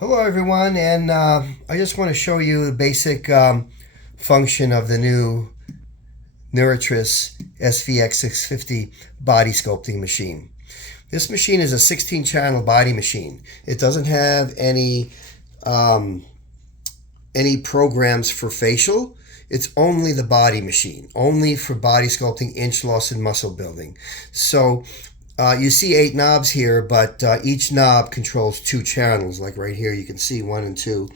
Hello everyone, and I just want to show you the basic function of the new NeurotriS SVX650 body sculpting machine. This machine is a 16-channel body machine. It doesn't have any programs for facial. It's only the body machine, only for body sculpting, inch loss, and muscle building. So you see 8 knobs here, but each knob controls 2 channels. Like right here, you can see 1 and 2.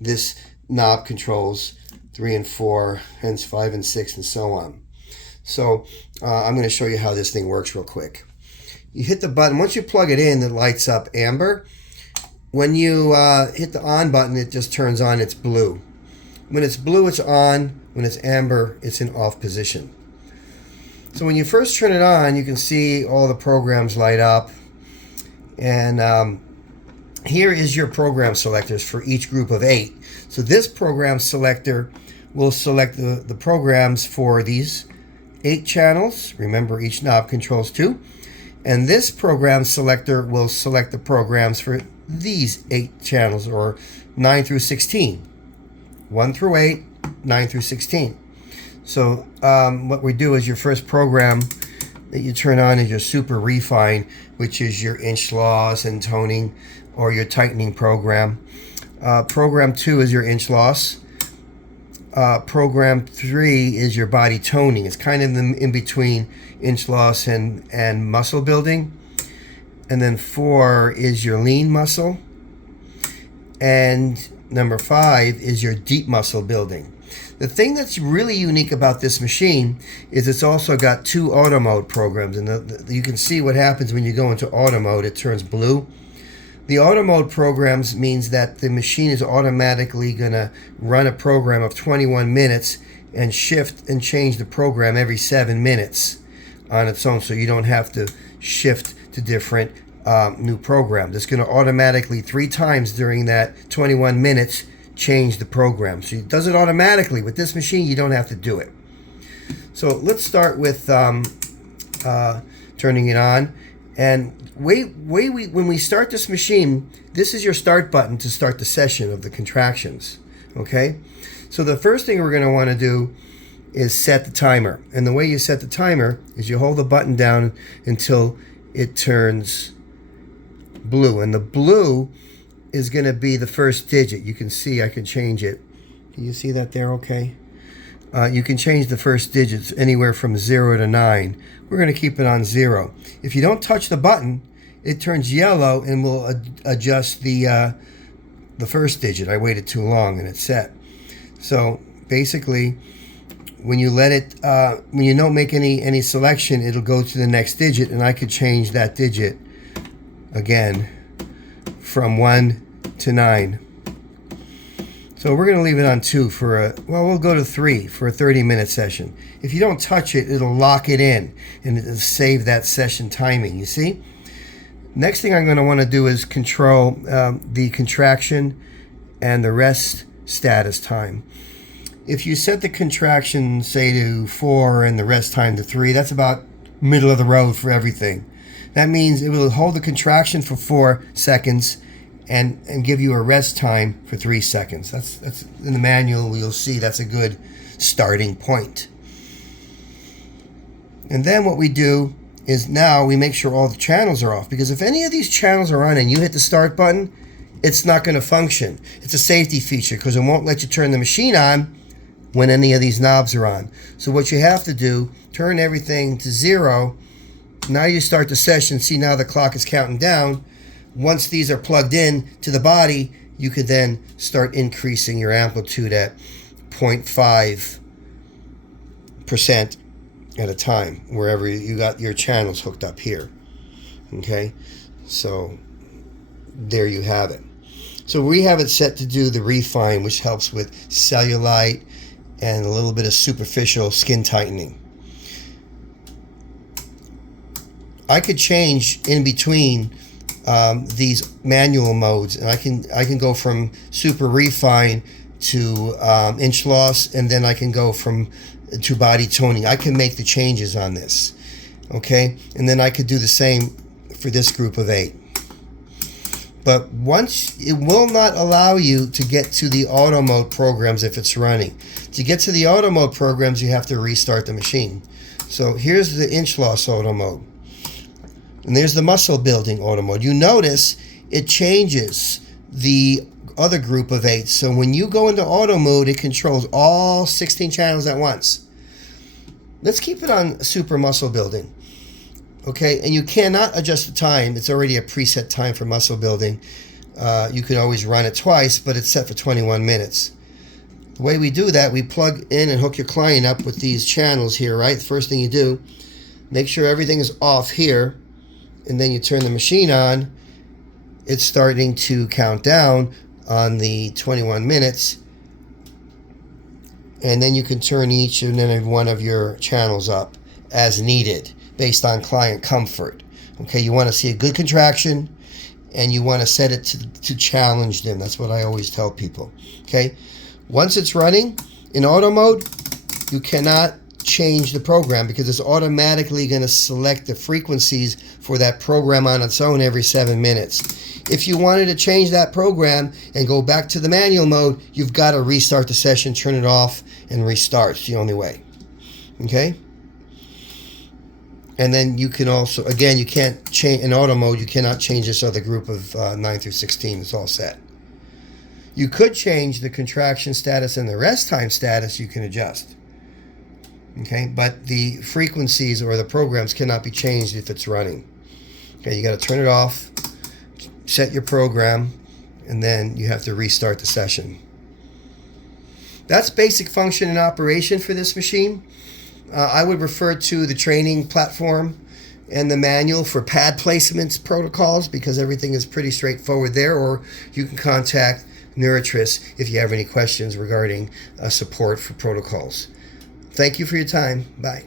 This knob controls 3 and 4, hence 5 and 6, and so on. So I'm going to show you how this thing works real quick. You hit the button. Once you plug it in, it lights up amber. When you hit the on button, it just turns on. It's blue. When it's blue, it's on. When it's amber, it's in off position. So when you first turn it on, you can see all the programs light up. And here is your program selectors for each group of 8. So this program selector will select the programs for these 8 channels. Remember, each knob controls 2. And this program selector will select the programs for these 8 channels, or 9 through 16. 1 through 8, 9 through 16. So what we do is your first program that you turn on is your super refine, which is your inch loss and toning, or your tightening program. Program 2 is your inch loss. Program 3 is your body toning. It's kind of in between inch loss and muscle building. And then 4 is your lean muscle. And number 5 is your deep muscle building. The thing that's really unique about this machine is it's also got 2 auto mode programs, and you can see what happens when you go into auto mode. It turns blue. The auto mode programs means that the machine is automatically going to run a program of 21 minutes and shift and change the program every 7 minutes on its own, so you don't have to shift to different new programs. It's going to automatically 3 times during that 21 minutes change the program. So it does it automatically. With this machine, you don't have to do it. So let's start with turning it on. And when we start this machine, this is your start button to start the session of the contractions. Okay? So the first thing we're going to want to do is set the timer. And the way you set the timer is you hold the button down until it turns blue. And the blue is going to be the first digit. You can see I can change it. Can you see that there okay? You can change the first digits anywhere from 0 to 9. We're going to keep it on 0. If you don't touch the button, it turns yellow and will adjust the first digit. I waited too long and it's set. So basically, when you let it, when you don't make any selection, it'll go to the next digit, and I could change that digit again from 1 to 9. So we're going to leave it on 2 for we'll go to 3 for a 30-minute session. If you don't touch it, it'll lock it in and it'll save that session timing, you see? Next thing I'm going to want to do is control the contraction and the rest status time. If you set the contraction, say, to 4 and the rest time to 3, that's about middle of the road for everything. That means it will hold the contraction for 4 seconds and give you a rest time for 3 seconds. That's in the manual. You'll see that's a good starting point. And then what we do is now we make sure all the channels are off, because if any of these channels are on and you hit the start button, it's not going to function. It's a safety feature because it won't let you turn the machine on when any of these knobs are on. So what you have to do, turn everything to 0. Now you start the session. See, now the clock is counting down. Once these are plugged in to the body, you could then start increasing your amplitude at 0.5% at a time, wherever you got your channels hooked up here. Okay, so there you have it. So we have it set to do the refine, which helps with cellulite and a little bit of superficial skin tightening. I could change in between these manual modes, and I can go from super refine to inch loss, and then I can go to body toning. I can make the changes on this, okay? And then I could do the same for this group of 8. But once, it will not allow you to get to the auto mode programs if it's running. To get to the auto mode programs, you have to restart the machine. So here's the inch loss auto mode. And there's the muscle building auto mode. You notice it changes the other group of 8. So when you go into auto mode, it controls all 16 channels at once. Let's keep it on super muscle building. Okay, and you cannot adjust the time. It's already a preset time for muscle building. You can always run it twice, but it's set for 21 minutes. The way we do that, we plug in and hook your client up with these channels here, right? The first thing you do, make sure everything is off here, and then you turn the machine on. It's starting to count down on the 21 minutes, and then you can turn each and every one of your channels up as needed based on client comfort. Okay, you want to see a good contraction, and you want to set it to challenge them. That's what I always tell people. Okay, once it's running in auto mode, you cannot change the program because it's automatically going to select the frequencies for that program on its own every 7 minutes. If you wanted to change that program and go back to the manual mode, you've got to restart the session, turn it off, and restart. It's the only way. Okay? And then you can also, again, you can't change, in auto mode, you cannot change this other group of 9 through 16. It's all set. You could change the contraction status and the rest time status, you can adjust. Okay, but the frequencies or the programs cannot be changed if it's running. Okay, you got to turn it off, set your program, and then you have to restart the session. That's basic function and operation for this machine. I would refer to the training platform and the manual for pad placements protocols because everything is pretty straightforward there, or you can contact NeurotriS if you have any questions regarding support for protocols. Thank you for your time. Bye.